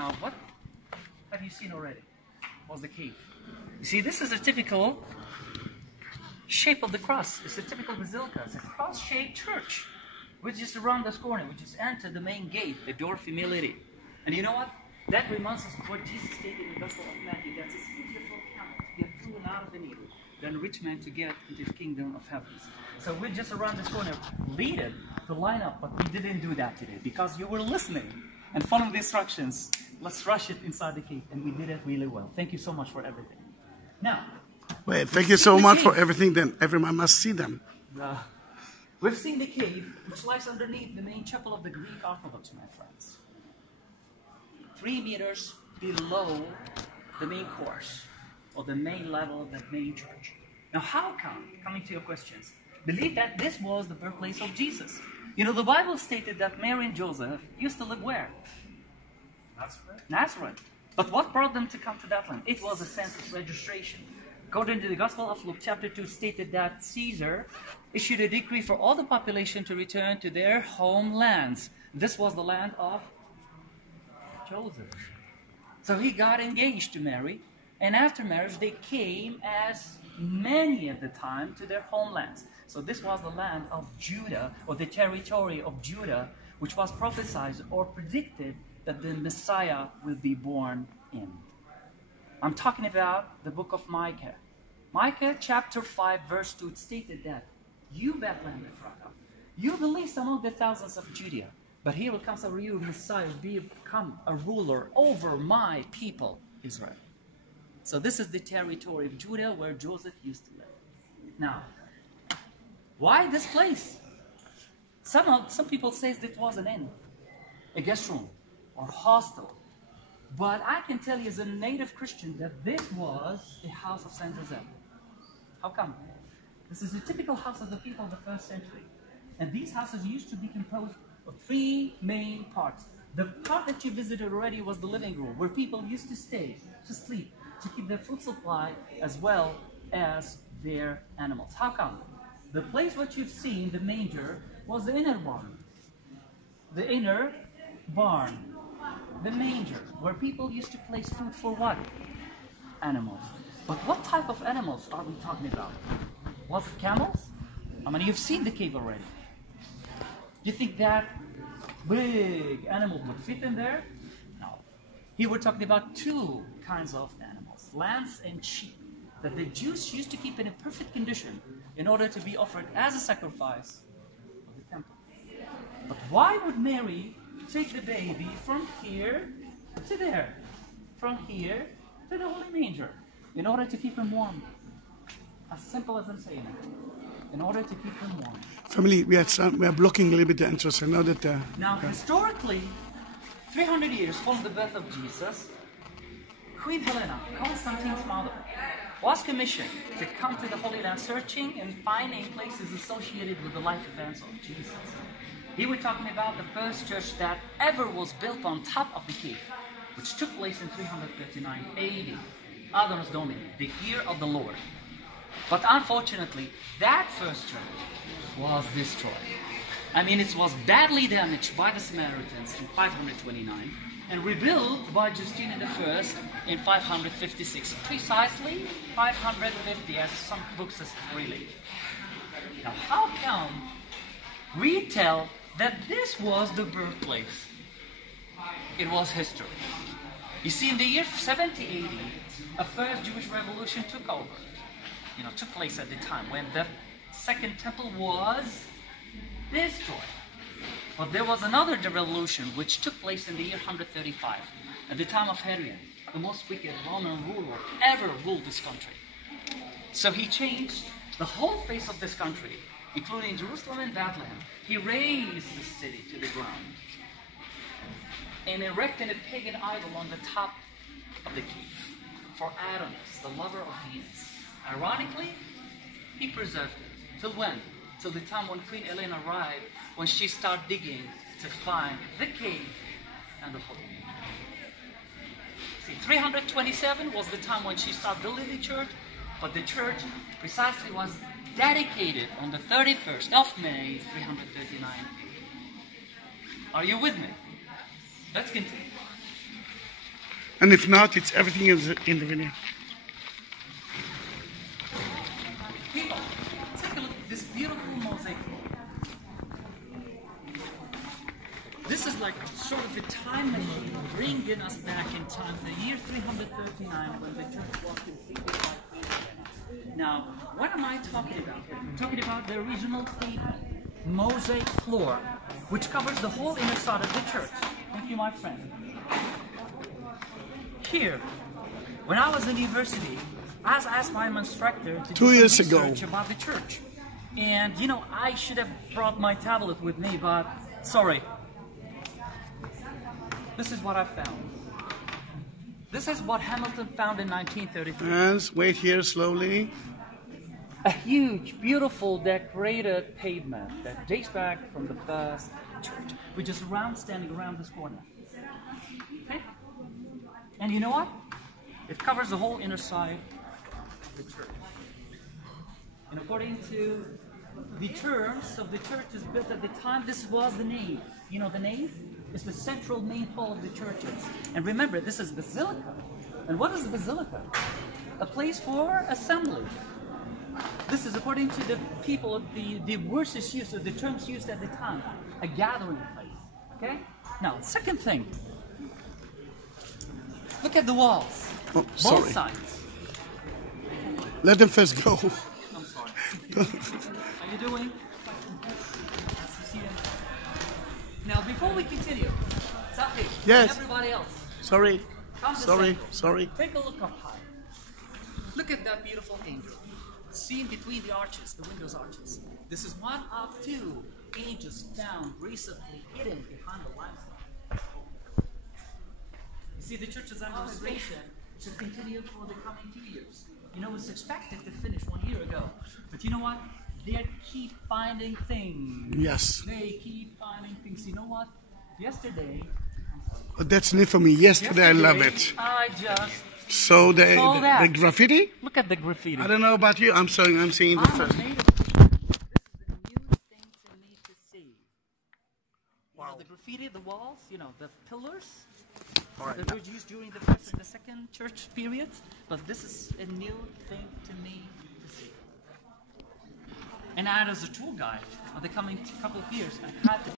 Now, what have you seen already? Was the cave. You see, this is a typical shape of the cross. It's a typical basilica. It's a cross-shaped church. We just around this corner. We just enter the main gate, the door of humility. And you know what? That reminds us of what Jesus stated in the Gospel of Matthew. That it's easier for a camel to get through and out of the needle than a rich man to get into the kingdom of heavens. So we're just around this corner, leaded to line up, but we didn't do that today because you were listening and following the instructions. Let's rush it inside the cave, and we did it really well. Thank you so much for everything. Now, wait, thank you so much for everything. Then everyone must see them. We've seen the cave, which lies underneath the main chapel of the Greek Orthodox, my friends. 3 meters below the main course, or the main level of that main church. Now, how come, coming to your questions, believe that this was the birthplace of Jesus? You know, the Bible stated that Mary and Joseph used to live where? Nazareth. But what brought them to come to that land? It was a census registration. According to the Gospel of Luke, chapter 2, stated that Caesar issued a decree for all the population to return to their homelands. This was the land of Joseph. So he got engaged to Mary, and after marriage they came as many at the time to their homelands. So this was the land of Judah, or the territory of Judah, which was prophesied or predicted that the Messiah will be born in. I'm talking about the book of Micah. Micah chapter 5 verse 2, it stated that, "You, Bethlehem Ephrathah, you the least among the thousands of Judea, but here will come over you, Messiah, become a ruler over my people, Israel." So this is the territory of Judah where Joseph used to live. Now, why this place? Some people say that it was an inn, a guest room, or hostel. But I can tell you as a native Christian that this was the house of Saint Joseph. How come? This is a typical house of the people of the first century. And these houses used to be composed of 3 main parts. The part that you visited already was the living room, where people used to stay, to sleep, to keep their food supply, as well as their animals. How come? The place what you've seen, the manger, was the inner barn. The inner barn. The manger, where people used to place food for what? Animals. But what type of animals are we talking about? Was it camels? I mean, you've seen the cave already. You think that big animal would fit in there? No. Here we're talking about 2 kinds of animals, lambs and sheep, that the Jews used to keep in a perfect condition in order to be offered as a sacrifice of the temple. But why would Mary take the baby from here to there, from here to the holy manger, in order to keep him warm? As simple as I'm saying it. In order to keep him warm. Family, we are blocking a little bit the entrance. I know that. Now, historically, 300 years from the birth of Jesus, Queen Helena, Constantine's mother, was commissioned to come to the Holy Land, searching and finding places associated with the life events of Jesus. Here we're talking about the first church that ever was built on top of the cave, which took place in 339 AD, Anno Domini, the year of the Lord. But unfortunately, that first church was destroyed. I mean, it was badly damaged by the Samaritans in 529 and rebuilt by Justinian I in 556. Precisely 550, as some books relate. Now, how come we tell that this was the birthplace? It was history. You see, in the year 70 AD, a first Jewish revolution took place at the time when the Second Temple was destroyed. But there was another revolution which took place in the year 135, at the time of Hadrian, the most wicked Roman ruler ever ruled this country. So he changed the whole face of this country, including Jerusalem and Bethlehem. He razed the city to the ground and erected a pagan idol on the top of the cave for Adonis, the lover of Venus. Ironically, he preserved it. Till when? Till the time when Queen Helena arrived, when she started digging to find the cave and the holy name. See, 327 was the time when she started building the church, but the church precisely was dedicated on the 31st of May, 339. Are you with me? Let's continue. And if not, it's everything is in the video. People, take a look at this beautiful mosaic. This is like sort of a time machine bringing us back in time to the year 339 when the church was completed by Crusaders. Now, what am I talking about? I'm talking about the original pavement, mosaic floor, which covers the whole inner side of the church. Thank you, my friend. Here, when I was in university, I was asked by my instructor to do some research about the church. And, you know, I should have brought my tablet with me, but sorry. This is what I found. This is what Hamilton found in 1933. Yes, wait here slowly. A huge, beautiful, decorated pavement that dates back from the first church, which is standing around this corner. Okay? And you know what? It covers the whole inner side of the church. And according to the terms of the church is built at the time, this was the nave. You know the nave? It's the central main hall of the churches. And remember, this is basilica. And what is a basilica? A place for assembly. This is according to the people, the words used, or the terms used at the time. A gathering place. Okay? Now, second thing. Look at the walls. Oh, sorry. Both sides. Let them first go. I'm sorry. How are you doing? Nice to see you. Now, before we continue, Zahi, Yes. and everybody else, Sorry. come to Sorry. center. Sorry. Take a look up high. Look at that beautiful angel. Seen between the arches, the windows arches. This is one of two angels found recently hidden behind the limestone. You see, the church is under restoration to continue for the coming 2 years. You know, it's expected to finish 1 year ago. But you know what? They keep finding things. Yes. They keep finding things. You know what? Yesterday... Oh, that's new for me. Yesterday I love it. I just... So that. the graffiti? Look at the graffiti. I don't know about you. I'm seeing the I'm first. a native. This is a new thing to me to see. Wow. You know, the graffiti, the walls, you know, the pillars that were used during the first and the second church period. But this is a new thing to me to see. And I, as a tour guide, for the coming couple of years, I had to